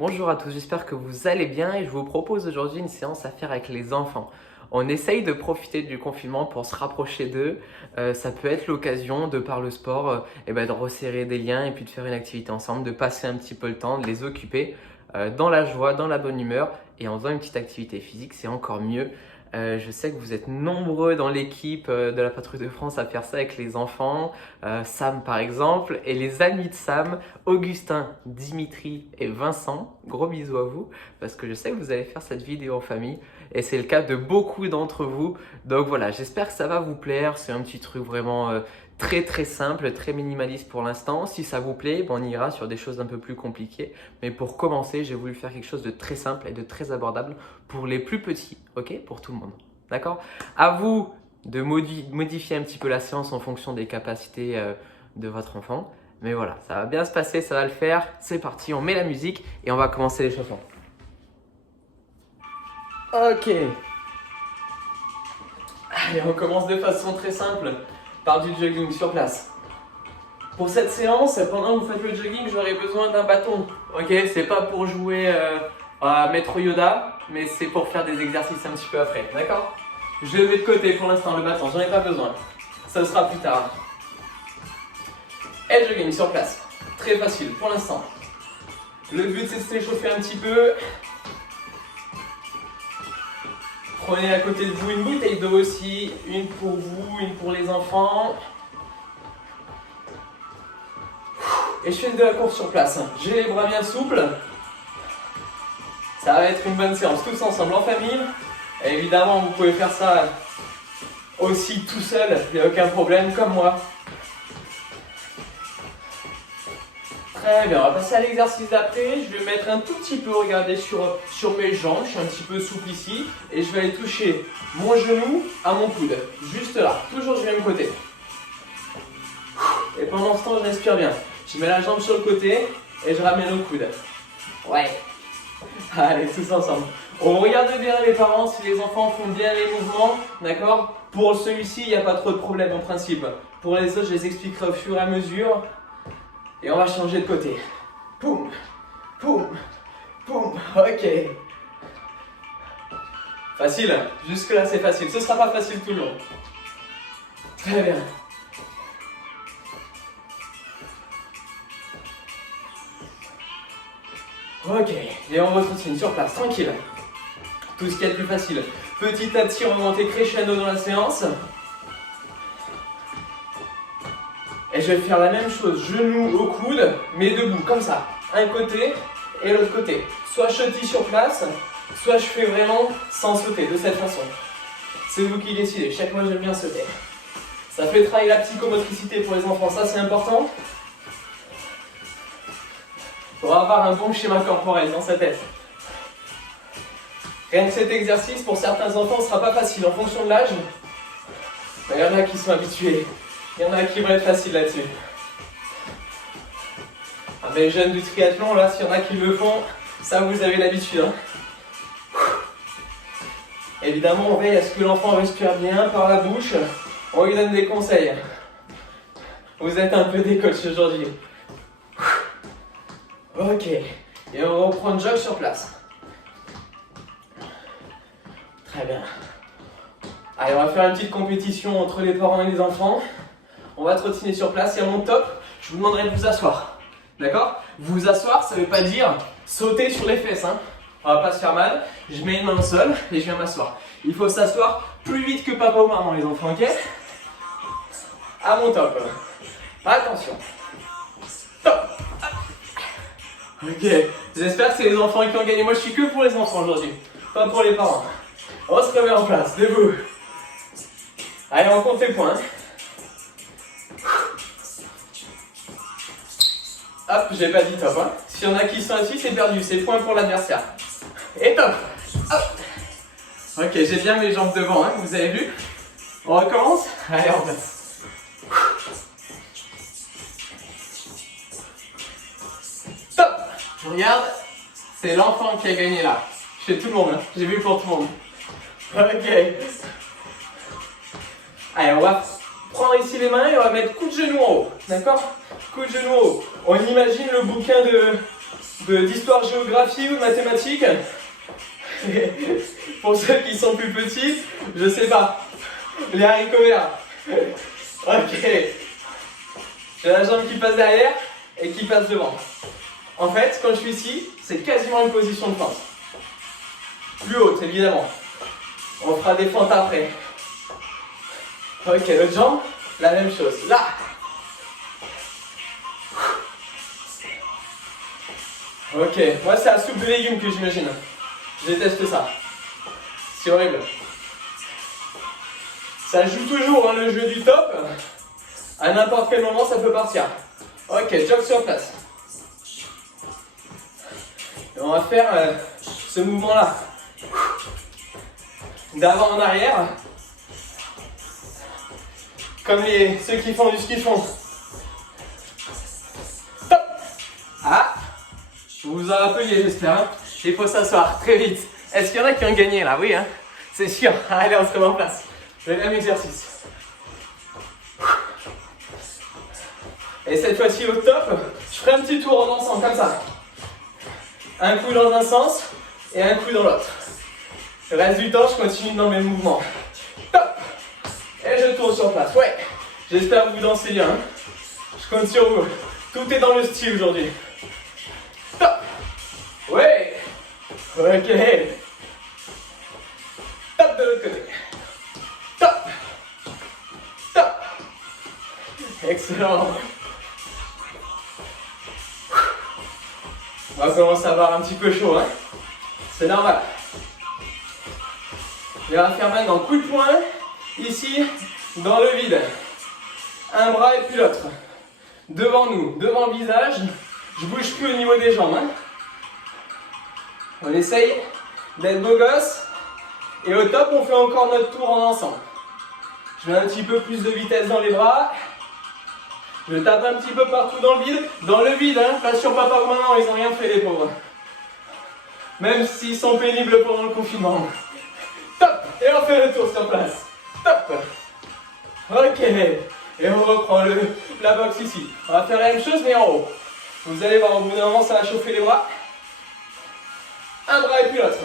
Bonjour à tous, j'espère que vous allez bien et je vous propose aujourd'hui une séance à faire avec les enfants. On essaye de profiter du confinement pour se rapprocher d'eux. Ça peut être l'occasion, de par le sport, de resserrer des liens et puis de faire une activité ensemble, de passer un petit peu le temps, de les occuper dans la joie, dans la bonne humeur et en faisant une petite activité physique, c'est encore mieux. Je sais que vous êtes nombreux dans l'équipe de la Patrouille de France à faire ça avec les enfants, Sam par exemple, et les amis de Sam, Augustin, Dimitri et Vincent. Gros bisous à vous parce que je sais que vous allez faire cette vidéo en famille et c'est le cas de beaucoup d'entre vous. Donc voilà, j'espère que ça va vous plaire. C'est un petit truc vraiment très simple, très minimaliste pour l'instant. Si ça vous plaît, on ira sur des choses un peu plus compliquées. Mais pour commencer, j'ai voulu faire quelque chose de très simple et de très abordable pour les plus petits, ok? Pour tout le monde, d'accord? À vous de modifier un petit peu la séance en fonction des capacités de votre enfant. Mais voilà, ça va bien se passer, ça va le faire. C'est parti, on met la musique et on va commencer l'échauffement. Ok. Allez, on commence de façon très simple par du jogging sur place. Pour cette séance, pendant que vous faites le jogging, j'aurai besoin d'un bâton. Ok, c'est pas pour jouer à Maître Yoda, mais c'est pour faire des exercices un petit peu après. D'accord? Je le mets de côté pour l'instant, le bâton, j'en ai pas besoin. Ça sera plus tard. Et jogging sur place. Très facile pour l'instant. Le but c'est de s'échauffer un petit peu. Prenez à côté de vous une bouteille d'eau aussi, une pour vous, une pour les enfants. Et je fais de la course sur place. J'ai les bras bien souples. Ça va être une bonne séance, tous ensemble en famille. Et évidemment, vous pouvez faire ça aussi tout seul, il n'y a aucun problème, comme moi. Très bien, on va passer à l'exercice d'après. Je vais mettre un tout petit peu, regardez, sur mes jambes. Je suis un petit peu souple ici. Et je vais aller toucher mon genou à mon coude. Juste là, toujours du même côté. Et pendant ce temps, je respire bien. Je mets la jambe sur le côté et je ramène au coude. Ouais. Allez, tous ensemble. On regarde bien les parents si les enfants font bien les mouvements. D'accord? Pour celui-ci, il n'y a pas trop de problème en principe. Pour les autres, je les expliquerai au fur et à mesure. Et on va changer de côté. Poum, poum, poum. Ok. Facile. Jusque là, c'est facile. Ce ne sera pas facile tout le long. Très bien. Ok. Et on retroutine sur place, tranquille. Tout ce qui est le plus facile. Petit à petit, on va monter crescendo dans la séance. Et je vais faire la même chose, genou au coude, mais debout, comme ça. Un côté et l'autre côté. Soit je saute sur place, soit je fais vraiment sans sauter, de cette façon. C'est vous qui décidez, chaque fois j'aime bien sauter. Ça fait travailler la psychomotricité pour les enfants, ça c'est important. Pour avoir un bon schéma corporel dans sa tête. Rien que cet exercice, pour certains enfants, ne sera pas facile en fonction de l'âge. Il y en a qui sont habitués. Il y en a qui vont être faciles là-dessus. Ah, mais les jeunes du triathlon, là, s'il y en a qui le font, ça vous avez l'habitude. Hein. Évidemment, on veille à ce que l'enfant respire bien par la bouche. On lui donne des conseils. Vous êtes un peu des coachs aujourd'hui. Ok. Et on reprend le jog sur place. Très bien. Allez, on va faire une petite compétition entre les parents et les enfants. On va trottiner sur place et à mon top, je vous demanderai de vous asseoir. D'accord? Vous asseoir, ça ne veut pas dire sauter sur les fesses. Hein. On va pas se faire mal. Je mets une main au sol et je viens m'asseoir. Il faut s'asseoir plus vite que papa ou maman, les enfants, ok? À mon top. Attention. Top. Ok. J'espère que c'est les enfants qui ont gagné. Moi, je suis que pour les enfants aujourd'hui, pas pour les parents. On se remet en place, debout. Allez, on compte les points. Hop, j'ai pas dit top. Hein. S'il y en a qui sont assis, c'est perdu. C'est point pour l'adversaire. Et top. Hop. Ok, j'ai bien mes jambes devant, hein, vous avez vu? On recommence? Allez, on passe. Top. Je regarde. C'est l'enfant qui a gagné là. Je fais tout le monde. Hein. J'ai vu pour tout le monde. Ok. Allez, on va prendre ici les mains et on va mettre coup de genou en haut. D'accord? Coup de genou en haut. On imagine le bouquin d'histoire-géographie ou de mathématiques. Pour ceux qui sont plus petits, je sais pas. Les haricots verts. Ok. J'ai la jambe qui passe derrière et qui passe devant. En fait, quand je suis ici, c'est quasiment une position de fente. Plus haute, évidemment. On fera des fentes après. Ok, l'autre jambe, la même chose. Là. Ok, moi c'est la soupe de légumes que j'imagine. Je déteste ça. C'est horrible. Ça joue toujours, hein, le jeu du top. À n'importe quel moment, ça peut partir. Ok, jog sur place. Et on va faire ce mouvement-là. D'avant en arrière. Comme ceux qui font du ski de fond. Top. Ah, vous vous en rappeliez, j'espère. Hein. Il faut s'asseoir très vite. Est-ce qu'il y en a qui ont gagné là? Oui, hein. C'est sûr. Allez, on se remet en place. Le même exercice. Et cette fois-ci au top, je ferai un petit tour en dansant comme ça. Un coup dans un sens et un coup dans l'autre. Le reste du temps, je continue dans mes mouvements. Top. Et je tourne sur place. Ouais. J'espère que vous dansez bien. Hein. Je compte sur vous. Tout est dans le style aujourd'hui. Top. Ouais. Ok. Top de l'autre côté. Top. Top. Excellent. On va commencer à avoir un petit peu chaud, hein. C'est normal. Et on va faire maintenant coup de poing, ici, dans le vide. Un bras et puis l'autre. Devant nous, devant le visage. Je bouge plus au niveau des jambes, hein. On essaye d'être beau gosse. Et au top, on fait encore notre tour en ensemble. Je mets un petit peu plus de vitesse dans les bras. Je tape un petit peu partout dans le vide. Dans le vide, hein, pas sur papa ou maman, ils n'ont rien fait les pauvres. Même s'ils sont pénibles pendant le confinement. Top. Et on fait le tour sur place. Top. Ok. Et on reprend la boxe ici. On va faire la même chose mais en haut. Vous allez voir, au bout d'un moment, ça va chauffer les bras. Un bras et puis l'autre.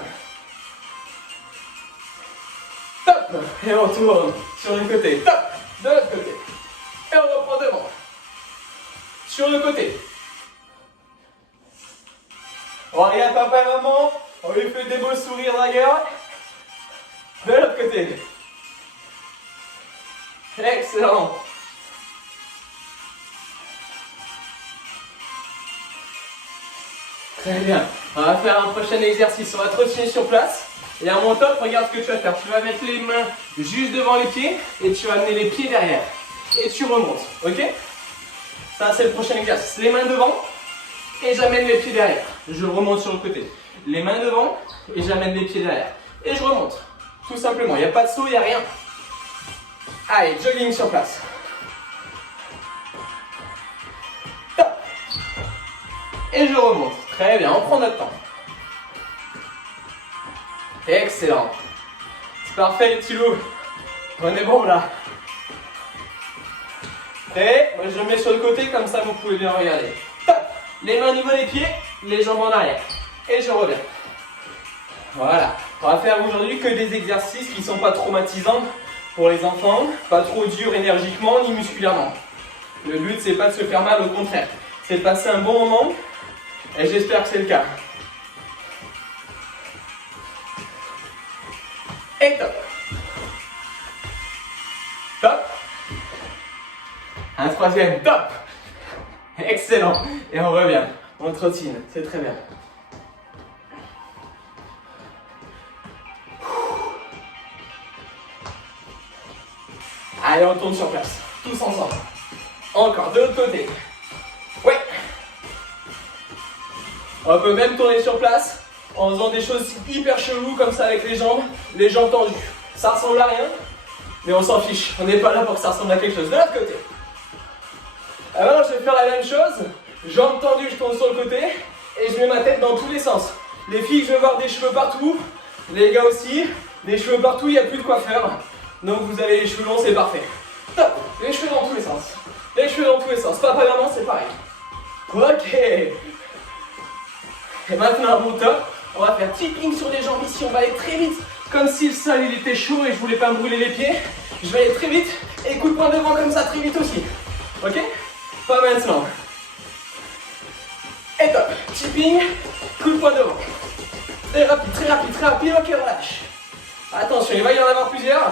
Top. Et on tourne sur le côté. Top. De l'autre côté. Et on reprend devant. Sur le côté. On regarde papa et maman. On lui fait des beaux sourires dragueurs. De l'autre côté. Excellent. Très bien. On va faire un prochain exercice. On va trottiner sur place. Et à mon top, regarde ce que tu vas faire. Tu vas mettre les mains juste devant les pieds et tu vas amener les pieds derrière. Et tu remontes. Ok? Ça, c'est le prochain exercice. Les mains devant et j'amène les pieds derrière. Je remonte sur le côté. Les mains devant et j'amène les pieds derrière. Et je remonte. Tout simplement. Il n'y a pas de saut, il n'y a rien. Allez, jogging sur place. Top. Et je remonte. Très bien, on prend notre temps. Excellent. C'est parfait les petits loups. On est bon là. Prêt? Moi je le mets sur le côté comme ça vous pouvez bien regarder. Top. Les mains au niveau des pieds, les jambes en arrière. Et je reviens. Voilà. On va faire aujourd'hui que des exercices qui ne sont pas traumatisants pour les enfants, pas trop durs énergiquement ni musculairement. Le but c'est pas de se faire mal, au contraire. C'est de passer un bon moment et j'espère que c'est le cas. Et top. Top. Un troisième, top. Excellent. Et on revient. On trottine, c'est très bien. Allez, on tourne sur place. Tous ensemble. Encore, de l'autre côté. Ouais. On peut même tourner sur place en faisant des choses hyper cheloues comme ça avec les jambes tendues. Ça ressemble à rien, mais on s'en fiche. On n'est pas là pour que ça ressemble à quelque chose. De l'autre côté. Alors je vais faire la même chose. Jambes tendues, je tourne sur le côté et je mets ma tête dans tous les sens. Les filles, je veux voir des cheveux partout. Les gars aussi. Des cheveux partout, il n'y a plus de coiffeur. Donc vous avez les cheveux longs, c'est parfait. Top. Les cheveux dans tous les sens. Les cheveux dans tous les sens. Papa et maman, c'est pareil. Ok. Et maintenant, au top, on va faire tipping sur les jambes ici. On va aller très vite, comme si le sol il était chaud et je voulais pas me brûler les pieds. Je vais aller très vite et coup de poing devant comme ça très vite aussi. Ok? Pas maintenant. Et top. Tipping, coup de poing devant. Très rapide, très rapide, très rapide. Ok, relâche. Attention, il va y en avoir plusieurs.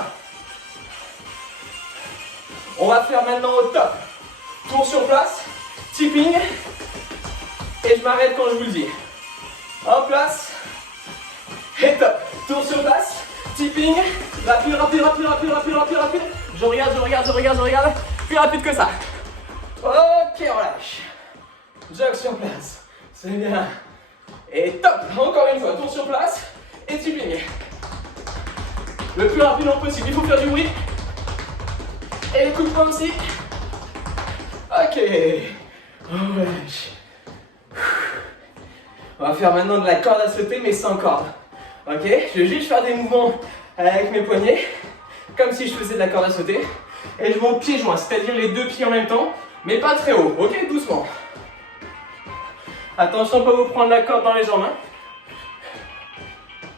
On va faire maintenant au top. Tour sur place, tipping. Et je m'arrête quand je vous le dis. En place. Et top. Tour sur place, tipping. Rapide, rapide, rapide, rapide, rapide, rapide, rapide. Je regarde, je regarde, je regarde, je regarde. Plus rapide que ça. Ok, relâche. Jog sur place. C'est bien. Et top. Encore une fois, tour sur place et tipping. Le plus rapidement possible. Il faut faire du bruit. Et le coup de poing aussi. Ok. Relâche. On va faire maintenant de la corde à sauter, mais sans corde. Ok? Je vais juste faire des mouvements avec mes poignets, comme si je faisais de la corde à sauter. Et je vais au pied joint, c'est-à-dire les deux pieds en même temps, mais pas très haut. Ok? Doucement. Attention, pas vous prendre la corde dans les jambes. Hein?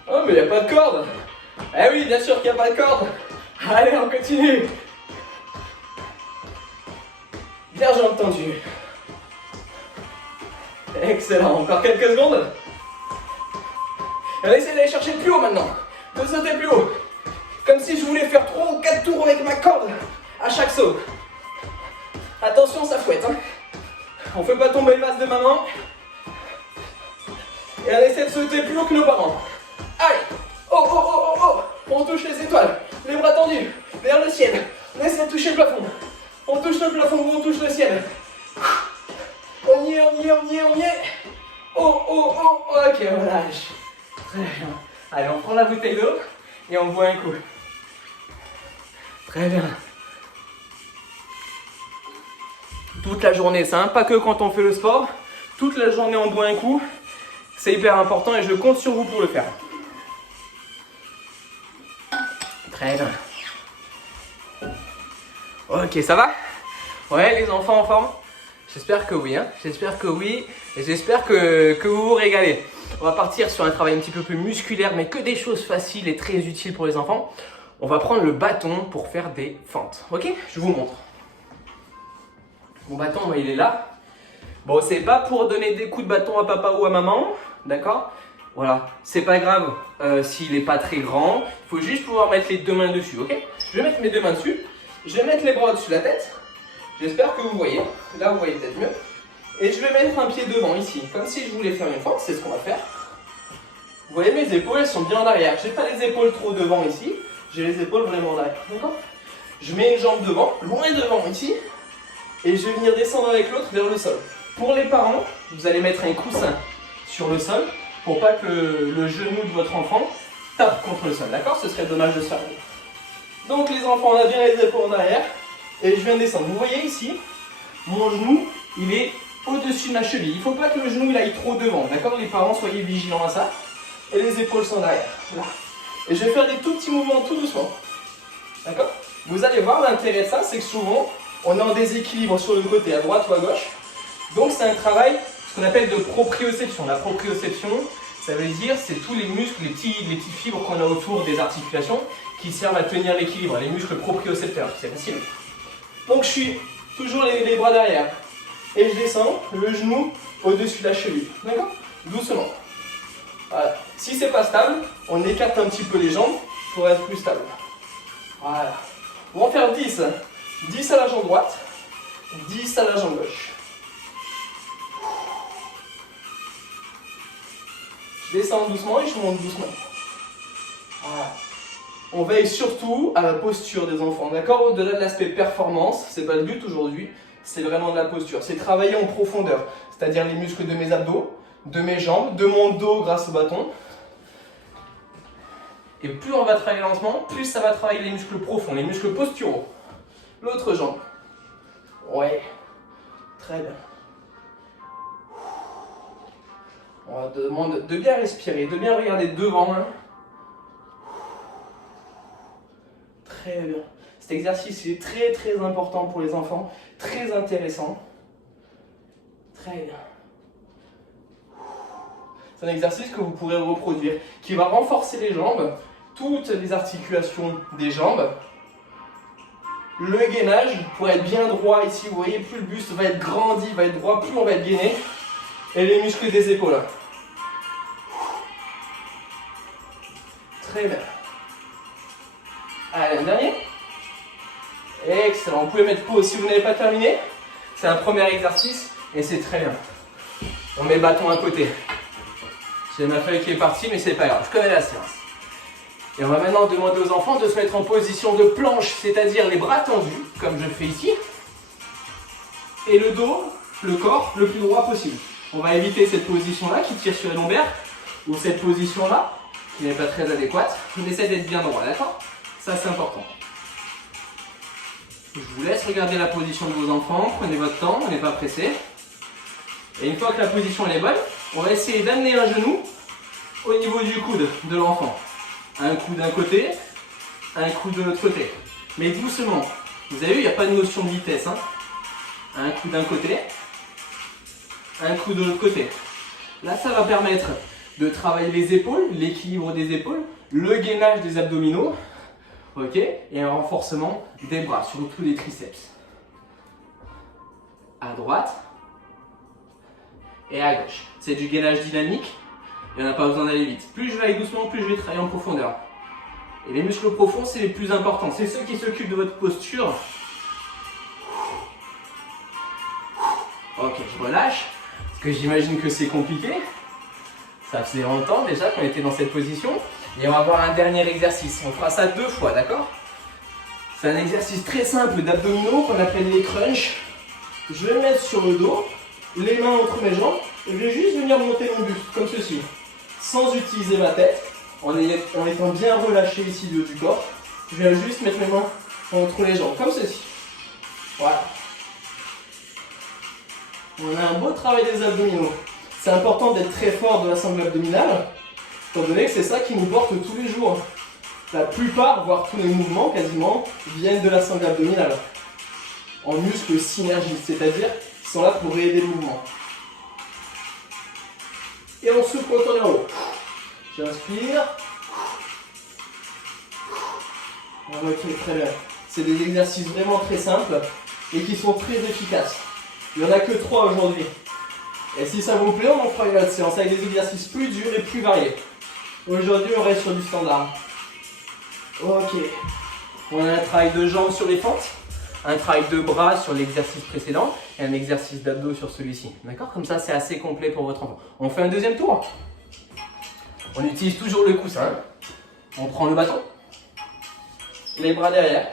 Oh, mais il n'y a pas de corde. Eh oui, bien sûr qu'il n'y a pas de corde. Allez, on continue. Bien jambes tendues. Excellent, encore quelques secondes. Allez, essayez d'aller chercher plus haut maintenant. De sauter plus haut. Comme si je voulais faire 3 ou 4 tours avec ma corde à chaque saut. Attention, ça fouette. Hein. On ne fait pas tomber le vase de maman. Et on essaie de sauter plus haut que nos parents. Allez. Oh, oh, oh, oh, oh. On touche les étoiles. Les bras tendus vers le ciel. On essaie de toucher le plafond. On touche le plafond ou on touche le ciel. On y est, on y est, on y est, on y est. Oh, oh, oh, ok, relâche. Très bien. Allez, on prend la bouteille d'eau et on boit un coup. Très bien. Toute la journée, ça, hein, pas que quand on fait le sport. Toute la journée, on boit un coup. C'est hyper important et je compte sur vous pour le faire. Très bien. Ok, ça va? Ouais, les enfants en forme? J'espère que oui, hein. J'espère que oui, et j'espère que vous vous régalez. On va partir sur un travail un petit peu plus musculaire, mais que des choses faciles et très utiles pour les enfants. On va prendre le bâton pour faire des fentes, ok? Je vous montre. Mon bâton, moi, il est là. Bon, c'est pas pour donner des coups de bâton à papa ou à maman, d'accord? Voilà, c'est pas grave s'il est pas très grand. Il faut juste pouvoir mettre les deux mains dessus, ok? Je vais mettre mes deux mains dessus. Je vais mettre les bras au-dessus de la tête. J'espère que vous voyez. Là, vous voyez peut-être mieux. Et je vais mettre un pied devant ici, comme si je voulais faire une fente. C'est ce qu'on va faire. Vous voyez, mes épaules, elles sont bien en arrière. J'ai pas les épaules trop devant ici. J'ai les épaules vraiment en arrière. D'accord? Je mets une jambe devant, loin devant ici. Et je vais venir descendre avec l'autre vers le sol. Pour les parents, vous allez mettre un coussin sur le sol pour pas que le genou de votre enfant tape contre le sol. D'accord? Ce serait dommage de se faire mal. Donc les enfants, on a bien les épaules en arrière. Et je viens descendre. Vous voyez ici, mon genou, il est au-dessus de ma cheville. Il ne faut pas que le genou il aille trop devant. D'accord? Les parents, soyez vigilants à ça. Et les épaules sont derrière. Là. Et je vais faire des tout petits mouvements tout doucement. D'accord? Vous allez voir, l'intérêt de ça, c'est que souvent, on est en déséquilibre sur le côté, à droite ou à gauche. Donc c'est un travail, ce qu'on appelle de proprioception. La proprioception, ça veut dire, c'est tous les muscles, les petites fibres qu'on a autour des articulations qui servent à tenir l'équilibre. Les muscles propriocepteurs, c'est facile. Donc je suis toujours les bras derrière. Et je descends, le genou au-dessus de la cheville. D'accord? Doucement. Voilà. Si c'est pas stable, on écarte un petit peu les jambes pour être plus stable. Voilà. On va en faire 10. 10 à la jambe droite, 10 à la jambe gauche. Je descends doucement et je monte doucement. Voilà. On veille surtout à la posture des enfants, d'accord? Au-delà de l'aspect performance, c'est pas le but aujourd'hui, c'est vraiment de la posture. C'est travailler en profondeur, c'est-à-dire les muscles de mes abdos, de mes jambes, de mon dos grâce au bâton. Et plus on va travailler lentement, plus ça va travailler les muscles profonds, les muscles posturaux. L'autre jambe. Ouais, très bien. On va demander de bien respirer, de bien regarder devant. Hein. Très bien. Cet exercice est très très important pour les enfants, très intéressant. Très bien. C'est un exercice que vous pourrez reproduire, qui va renforcer les jambes, toutes les articulations des jambes. Le gainage, pour être bien droit ici, vous voyez, plus le buste va être grandi, va être droit, plus on va être gainé. Et les muscles des épaules. Très bien. Allez, le dernier. Excellent. Vous pouvez mettre pause si vous n'avez pas terminé. C'est un premier exercice et c'est très bien. On met le bâton à côté. J'ai ma feuille qui est partie, mais c'est pas grave. Je connais la séance. Et on va maintenant demander aux enfants de se mettre en position de planche, c'est-à-dire les bras tendus, comme je fais ici. Et le dos, le corps, le plus droit possible. On va éviter cette position-là qui tire sur les lombaires, ou cette position-là, qui n'est pas très adéquate. On essaie d'être bien droit, d'accord? Ça, c'est important. Je vous laisse regarder la position de vos enfants, prenez votre temps, on n'est pas pressé. Et une fois que la position elle est bonne, on va essayer d'amener un genou au niveau du coude de l'enfant. Un coup d'un côté, un coup de l'autre côté. Mais doucement. Vous avez vu, il n'y a pas de notion de vitesse. Hein. Un coup d'un côté, un coup de l'autre côté. Là, ça va permettre de travailler les épaules, l'équilibre des épaules, le gainage des abdominaux, ok, et un renforcement des bras, surtout les triceps. À droite et à gauche. C'est du gainage dynamique. Il n'y en a pas besoin d'aller vite. Plus je vais aller doucement, plus je vais travailler en profondeur. Et les muscles profonds, c'est les plus importants. C'est ceux qui s'occupent de votre posture. Ok, je relâche. Parce que j'imagine que c'est compliqué. Ça faisait longtemps déjà qu'on était dans cette position. Et on va voir un dernier exercice. On fera ça 2 fois, d'accord? C'est un exercice très simple d'abdominaux qu'on appelle les crunchs. Je vais me mettre sur le dos, les mains entre mes jambes. Et je vais juste venir monter mon buste, comme ceci. Sans utiliser ma tête, en étant bien relâché ici du haut du corps. Je viens juste mettre mes mains entre les jambes, comme ceci. Voilà. On a un beau travail des abdominaux. C'est important d'être très fort de la sangle abdominale, étant donné que c'est ça qui nous porte tous les jours. La plupart, voire tous les mouvements quasiment, viennent de la sangle abdominale. En muscles synergistes, c'est-à-dire qu'ils sont là pour aider le mouvement. Et on souffle quand on est en haut. J'inspire. Ok, très bien. C'est des exercices vraiment très simples et qui sont très efficaces. Il n'y en a que 3 aujourd'hui. Et si ça vous plaît, on en fera une autre séance avec des exercices plus durs et plus variés. Aujourd'hui, on reste sur du standard. Ok. On a un travail de jambes sur les fentes, un travail de bras sur l'exercice précédent et un exercice d'abdos sur celui-ci. D'accord? Comme ça, c'est assez complet pour votre enfant. On fait un deuxième tour. On utilise toujours le coussin. On prend le bâton, les bras derrière,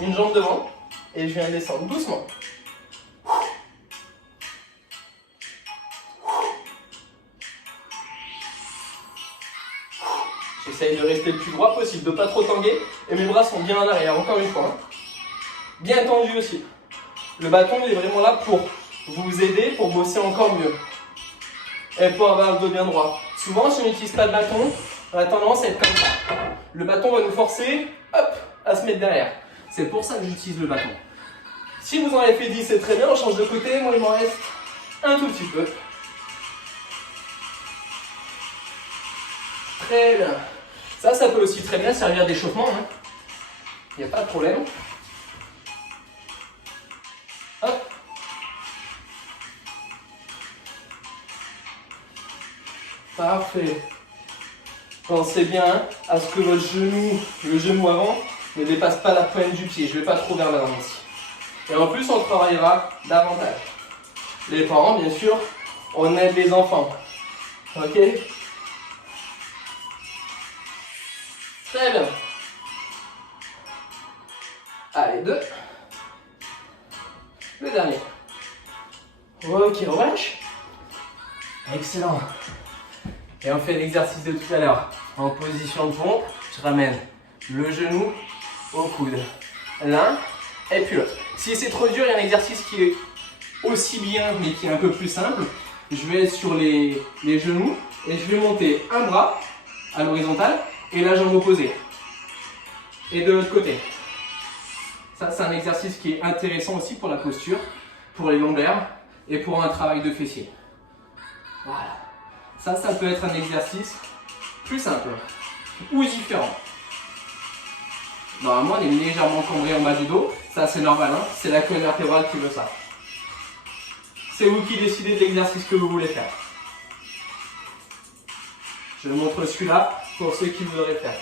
une jambe devant et je viens descendre doucement. J'essaye de rester le plus droit possible, de ne pas trop tanguer et mes bras sont bien en arrière, encore une fois. Hein. Bien tendu aussi. Le bâton il est vraiment là pour vous aider, pour bosser encore mieux. Et pour avoir le dos bien droit. Souvent, si on n'utilise pas le bâton, on a tendance à être comme ça. Le bâton va nous forcer, hop, à se mettre derrière. C'est pour ça que j'utilise le bâton. Si vous en avez fait 10, c'est très bien, on change de côté. Moi, il m'en reste un tout petit peu. Très bien. Ça peut aussi très bien servir d'échauffement. Hein. Il n'y a pas de problème. Hop. Parfait. Pensez bien à ce que votre genou, le genou avant, ne dépasse pas la pointe du pied. Je ne vais pas trop vers l'avant ici. Et en plus, on travaillera davantage. Les parents, bien sûr, on aide les enfants. Ok? Très bien. Allez, 2. Le dernier. Ok, on relâche. Excellent. Et on fait l'exercice de tout à l'heure. En position de pompe, je ramène le genou au coude. L'un et puis l'autre. Si c'est trop dur, il y a un exercice qui est aussi bien, mais qui est un peu plus simple. Je vais être sur les genoux et je vais monter un bras à l'horizontale et la jambe opposée. Et de l'autre côté. Ça, c'est un exercice qui est intéressant aussi pour la posture, pour les lombaires et pour un travail de fessier. Voilà. Ça peut être un exercice plus simple ou différent. Normalement, on est légèrement cambré en bas du dos. Ça, c'est normal, hein, c'est la colonne vertébrale qui veut ça. C'est vous qui décidez de l'exercice que vous voulez faire. Je montre celui-là pour ceux qui voudraient faire.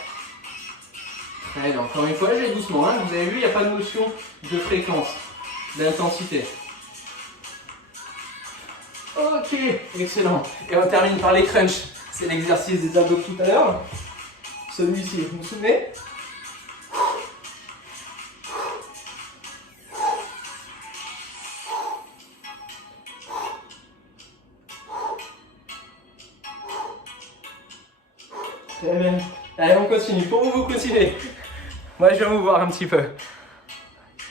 Très bien. Encore une fois, je vais doucement. Hein. Vous avez vu, il n'y a pas de notion de fréquence, d'intensité. Ok, excellent. Et on termine par les crunchs. C'est l'exercice des abdos de tout à l'heure. Celui-ci, vous vous souvenez? Très bien. Allez, on continue. Pour vous continuez. Moi, je viens vous voir un petit peu.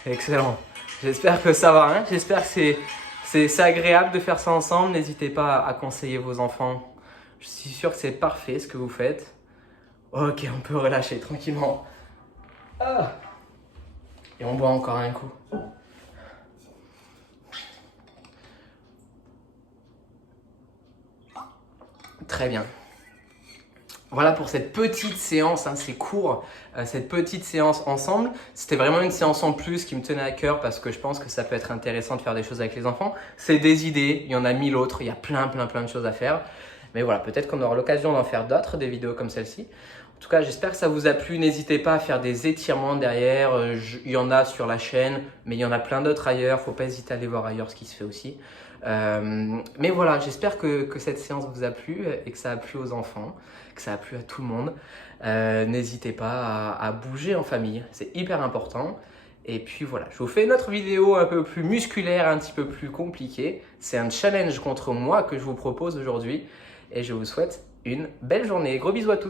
Excellent. J'espère que ça va. Hein. J'espère que c'est agréable de faire ça ensemble. N'hésitez pas à conseiller vos enfants. Je suis sûr que c'est parfait ce que vous faites. Ok, on peut relâcher tranquillement. Ah. Et on boit encore un coup. Très bien. Voilà pour cette petite séance, hein, c'est court, cette petite séance ensemble. C'était vraiment une séance en plus qui me tenait à cœur parce que je pense que ça peut être intéressant de faire des choses avec les enfants. C'est des idées, il y en a 1000 autres, il y a plein de choses à faire. Mais voilà, peut-être qu'on aura l'occasion d'en faire d'autres, des vidéos comme celle-ci. En tout cas, j'espère que ça vous a plu. N'hésitez pas à faire des étirements derrière. Il y en a sur la chaîne, mais il y en a plein d'autres ailleurs. Faut pas hésiter à aller voir ailleurs ce qui se fait aussi. Mais voilà, j'espère que cette séance vous a plu et que ça a plu aux enfants, que ça a plu à tout le monde. N'hésitez pas à bouger en famille, c'est hyper important. Et puis voilà, je vous fais une autre vidéo un peu plus musculaire, un petit peu plus compliquée. C'est un challenge contre moi que je vous propose aujourd'hui et je vous souhaite une belle journée. Gros bisous à tous.